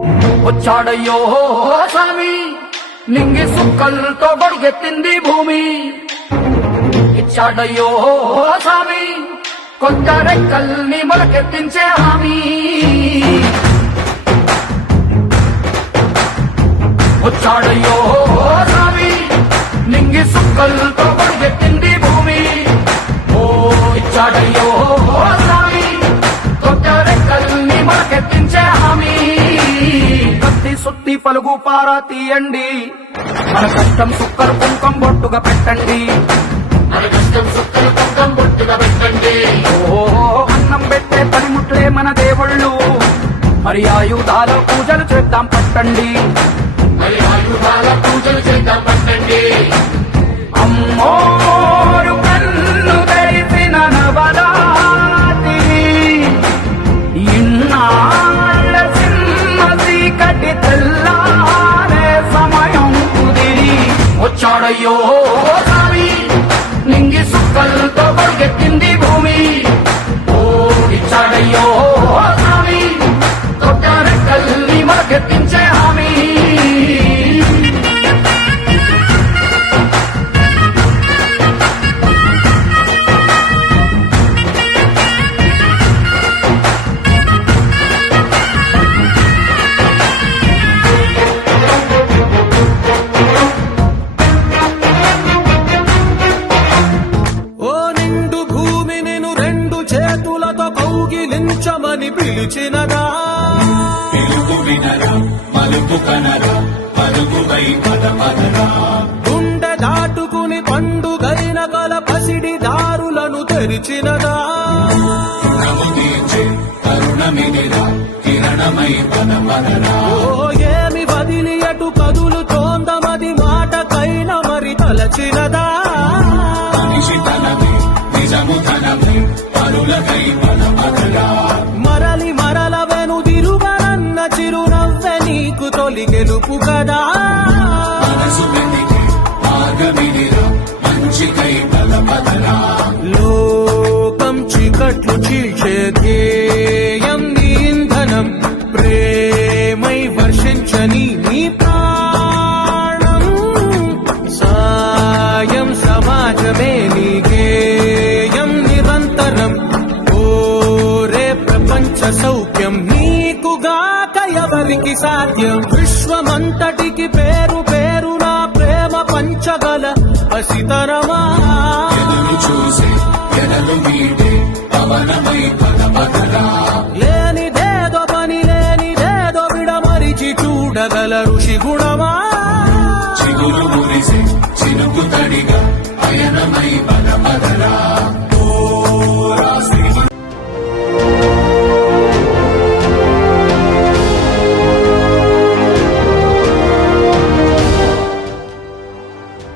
వచ్చాడయ్యో స్వామి నింగి సుక్కలతో బడిగెత్తింది భూమి. ఇచ్చాడయ్యో స్వామి కొత్త రెక్కల్ని మొలకెత్తించే హామీ. వచ్చాడయ్యో స్వామి నింగి సుక్కలతో బడిగెత్తింది భూమి. ఓ ఇచ్చాడయ్యో సుత్తి పలుగు పారా తీయండి. మన కష్టం సుక్కలు కుంకం బొట్టుగా పెట్టండి. మన కష్టం సుక్కలు కుంకం బొట్టుగా పెట్టండి. ఓహో అన్నం పెట్టే పనిముట్లే మన దేవుళ్ళు. మరి ఆయుధాల పూజలు చేద్దాం పట్టండి. మరి ఆయుధాల పూజలు చేద్దాం పట్టండి. అమ్మోరు కన్ను తెరిసిన వచ్చాడయ్యో కౌగిలించమని పిలిచినదా పిలుపు వినరా మలుపు కనరా పలుకువై పద పదరా. గుండె దాటుకుని పండుగైన గల పసిడి దారులను తెరిచినదా. రుణము తీర్చే కరుణమిదిరా కిరణమై పద పదరా. ఓ ఏమి వదిలి అటు కదులు తోందమది మాటకైన మరి తలచినదా. మనిషి తనమే నిజము తనమే పరులకై పద తొలి గెలుపు కదా. మనసు మంచికై పద పదరా లోకం చీకట్లు చీల్చే ధ్యేయం నీ ఇంధనం ప్రేమై వర్షించని నీ ప్రాణం. సాయం సమాజమే నీ గేయం నిరంతరం ఓరే ప్రపంచ సౌఖ్యం నీకుగాక ఎవరికి సాధ్యం? విశ్వమంతటికి పేరు పేరు నా ప్రేమ పంచగల అసితరమా చూసే లేనిదేదో పని లేనిదేదో విడమరిచి చూడగల ఋషి గుణమా?